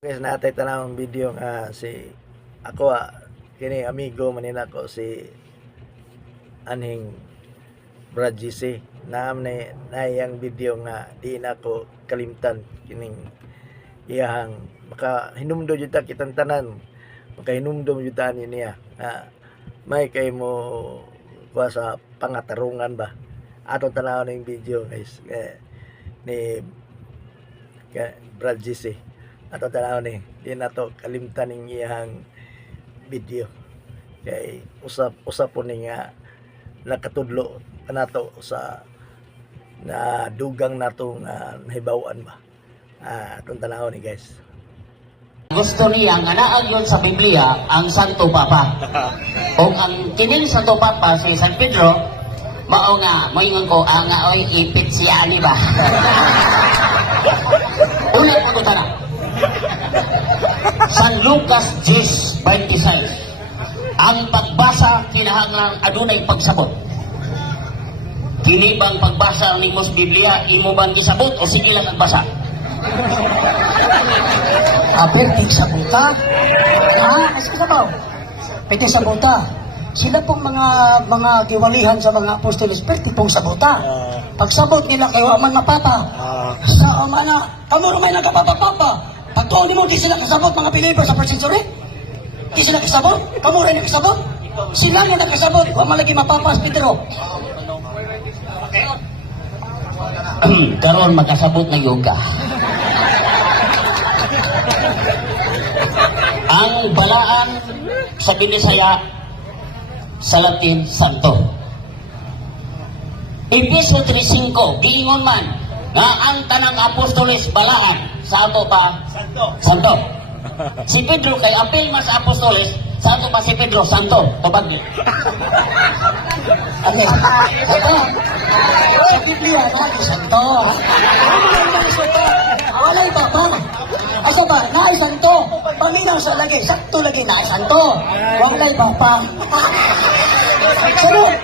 Guys, natay tanawang video nga si ako kini amigo manin ako si Anhing Brad GC naam na iyang video nga di na ko kalimtan kining iyahang maka hinumdo jud ta kitang tanan maka hinumdo jud ta niya may kay mo kuha sa pangatarungan ba ato tanaw na yung video guys ni Brad GC ato tanaw ni di na to kalimtan ning iyang video kay usap po ni nga nakatudlo nato sa na dugang nato nga nahibawan ba atong tanaw ni guys. Gusto niya nga naagyon sa Biblia ang Santo Papa. O ang kinin Santo Papa si San Pedro mao nga moingon ko nga oy ipit siya ani ba. Ulit mo to tanang. San Lucas 10:26. Ang pagbasa kinahanglan adunay pagsabot. Kini bang pagbasa nimo sa Biblia imo bang gisabot o sige lang nagbasa? Pertig sa buta. Asa ka ba? Pertig sa buta. Sila pong mga giwalihan sa mga apostoles, pertig pong sa buta. Pagsabot nila kay wa man mapapa. Sa mana, kamo rumay nagapapapa. Pagtuon nimo di sila kasabot mga believer sa first century. Di sila kasabot. Kamo rin kasabot. Sila nga nakasabot. Wa man lagi mapapa sa Pedro. Karon magkasabot na yoga. Ang balaan sa Binisaya sa Latin, Santo. Efeso 3:5, giingon man nga ang tanang apostoles balaan sa ato pa Santo. Si Pedro kay apil mas apostoles sa ato pa si Pedro Santo. Tubag ni. Okay. Sa Biblia na santo. Walay baba. Asa ba? Naay santo. Paminaw sa lagi. Sakto lagi naay santo. Walay baba. Sunod.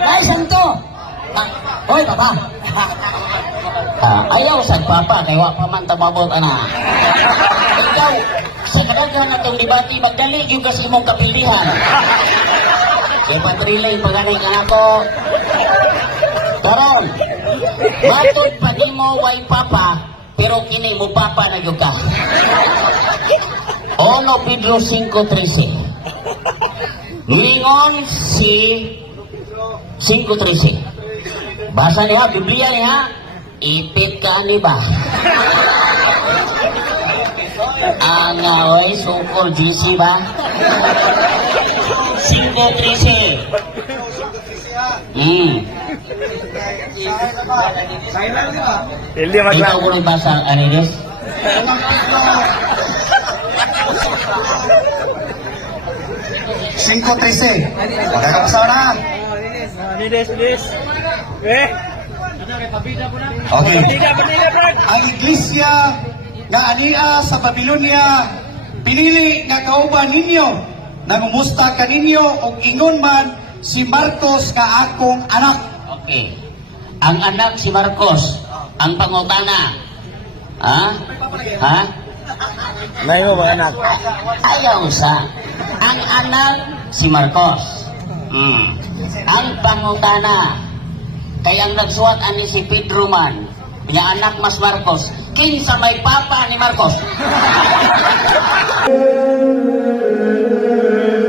Naay santo. Hoy baba. Ayaw sa papa kay wa pa man tababot ana. Ikaw sa kadaghan natong debate magdali gyud kas imong kapilihan. Kay patrilay paganay ka nako. Karon, matod pa di mo way papa, pero kini mo papa na gyud ka. Ono Pedro 5:13. Luingon si 5:13. Basa niya, Biblia niya, ipit ka ni ba? Oy, sukol GC ba? 5:13. Ikaw ko rin basa, Anides? Cinco trece. Magkakapasa na. Okay. Ang iglesia nga ania sa Babylonia pinili nga kauban ninyo nangumusta kaninyo og ingon man si Marcos nga akong anak. Okay. Ang anak si Marcos, ang pangutana. Ha? May mo ba anak? Ayaw sa. Ang anak si Marcos. Ang pangutana. Kaya ang nagsuwat ani si Pedro man, niya anak mas Marcos. Kinsa may papa ni Marcos?